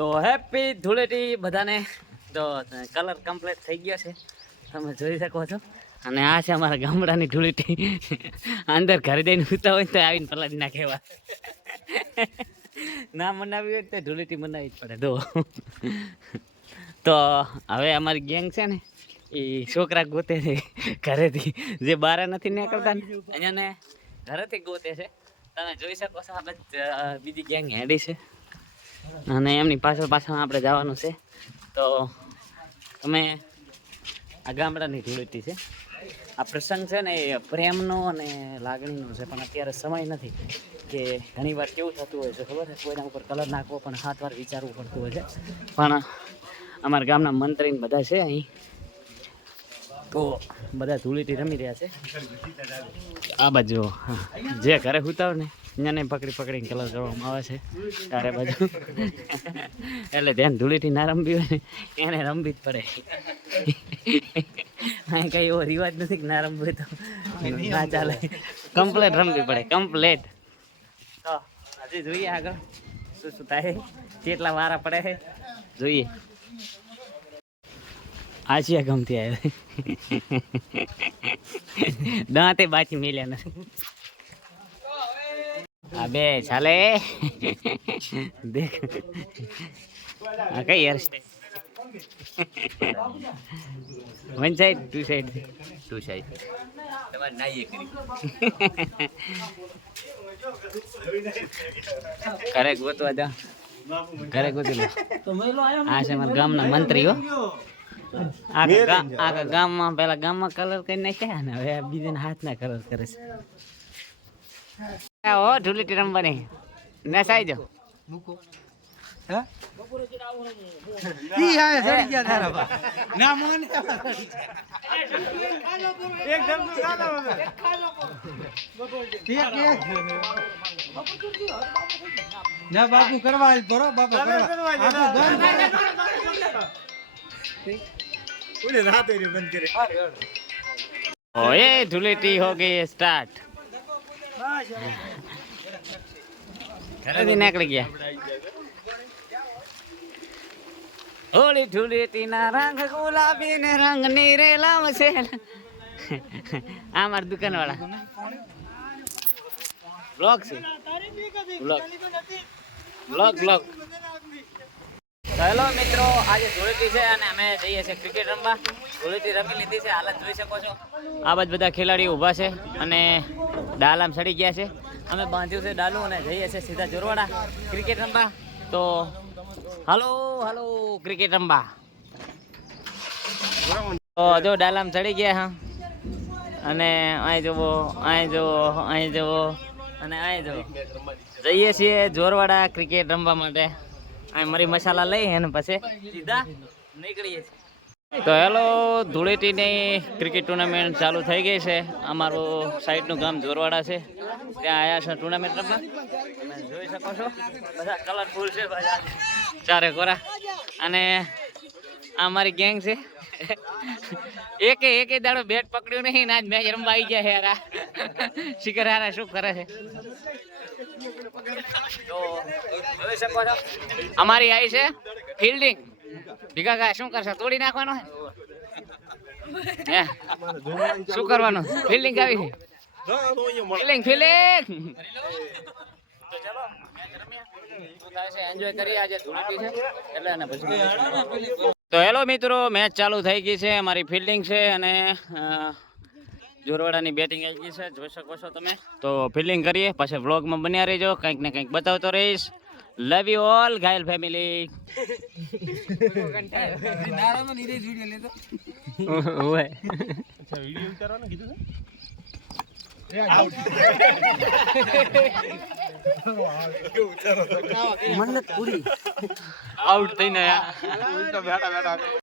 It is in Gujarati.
તો હેપી ધૂળેટી બધાને. તો કલર કમ્પ્લીટ થઈ ગયા છે, તમે જોઈ શકો છો. અને આ છે અમારા ગામડાની ધૂળેટી. અંદર ઘરે જઈને સૂતા હોય તો આવીને પલાળી નાખેવા. ના મનાવી હોય તો ધૂળેટી મનાવી જ પડે. તો હવે અમારી ગેંગ છે ને એ છોકરા ગોતે છે ઘરેથી, જે બહાર નથી નીકળતા ને અહીંયાને ઘરેથી ગોતે છે. તમે જોઈ શકો છો આપણે બીજી ગેંગ હેડી છે અને એમની પાછળ આપણે જવાનું છે. તો તમે આ ગામડાની ધૂળેટી છે. આ પ્રસંગ છે ને એ પ્રેમનો અને લાગણીનો છે, પણ અત્યારે સમય નથી. કે ઘણી વાર કેવું થતું હોય છે ખબર છે, કોઈના ઉપર કલર નાખવો પણ 7 વાર વિચારવું પડતું હોય છે. પણ અમારા ગામના મંત્રી બધા છે અહીં, તો બધા ધૂળેટી રમી રહ્યા છે. આ બાજુ જે ઘરે સૂતા હોય ને અહીંયાને પકડીને કલર કરવામાં આવે છે ચારે બાજુ. એટલે ધ્યાન ધૂળેટી ના રમવી હોય ને એને રમવી જ પડે. અહીં કઈ એવો રિવાજ નથી કે ના રમવું તો ના ચાલે, કમ્પ્લેટ રમવી પડે, કમ્પ્લેટ. તો હજી જોઈએ આગળ શું થાય, કેટલા વારા પડે છે જોઈએ. આશિયા ગમતી આવે દાંતે બાછી મેલ્યા નથી. આ બે ચાલે દેખ આ કઈ યાર વન સાઈડ ટુ સાઈડ તમારે નાઈએ કરી ઘરે ગોતવા જા, ઘરે ગોતી લો. આ છે અમારા ગામના મંત્રીઓ. આખા ગામમાં પેલા ગામમાં કલર કરી નાખ્યા ને હવે બીજાના હાથના કલર કરે છે. ઓ ધૂળેટી રમવાની નસાઈ જાઓ. બાપુ કરવા ओए धूलेटी हो गई स्टार्ट. નીકળી ગયા. હોળી ધૂળેટી ના રંગ ગુલાબી ને રંગ ની રે લાવશે. આ મારી દુકાન વાળા બ્લોગ છે, બ્લોગ. હેલો મિત્રો, આજે ધૂળેટી છે અને અમે જઈએ છીએ ક્રિકેટ રમવા. ધૂળેટી રમી લીધી છે, હાલત જોઈ શકો છો. આ બાજુ બધા ખેલાડીઓ ઊભા છે અને ડાલામ ચડી ગયા છે. અમે બાંધ્યું છે ડાલું અને જઈએ છીએ સીધા જોરવાડા ક્રિકેટ રમવા. તો હાલો ક્રિકેટ રમવા. તો જો ડાલામ ચડી ગયા હા, અને અહીં જુઓ અને અહીં જુઓ. જઈએ છીએ જોરવાડા ક્રિકેટ રમવા માટે. અહીં મરી મસાલા લઈ અને પછી સીધા નીકળીએ છીએ. તો હેલો, ધૂળેટીની ક્રિકેટ ટુર્નામેન્ટ ચાલુ થઈ ગઈ છે. અમારું સાઈડનું ગામ જોરવાડા છે, ત્યાં આવ્યા છે ટુર્નામેન્ટ રમવા. તમે જોઈ શકો છો બધા કલરફુલ છે બધા ચારે કોરા. અને આ મારી ગેંગ છે. એકે દાડો બેટ પકડ્યું નહીં ને આજ મેચ રમવા આવી ગયા છે યાર. શિખર હારા શું કરે છે તો જોઈ શકો છો. અમારી આવી છે ફિલ્ડિંગ. ભીગા કા શું કરશે, તોડી નાખવાનો હે? શું કરવાનું? ફિલ્ડિંગ આવી છે, ફિલ્ડિંગ. એન્જોય કરી આજે ધૂળેટી છે એટલે ને પછી. તો હેલો મિત્રો, મેચ ચાલુ થઈ ગઈ છે. અમારી ફિલ્ડિંગ છે અને જોરવાડાની બેટિંગ આવી ગઈ છે, જોઈ શકો છો તમે. તો ફિલ્ડિંગ કરીએ, પછી વ્લોગમાં બન્યા રહેજો, કંઈક ને કંઈક બતાવતો રહીશ. લવ યુ ઓલ ઘાયલ ફેમિલી. આઉટ થઈને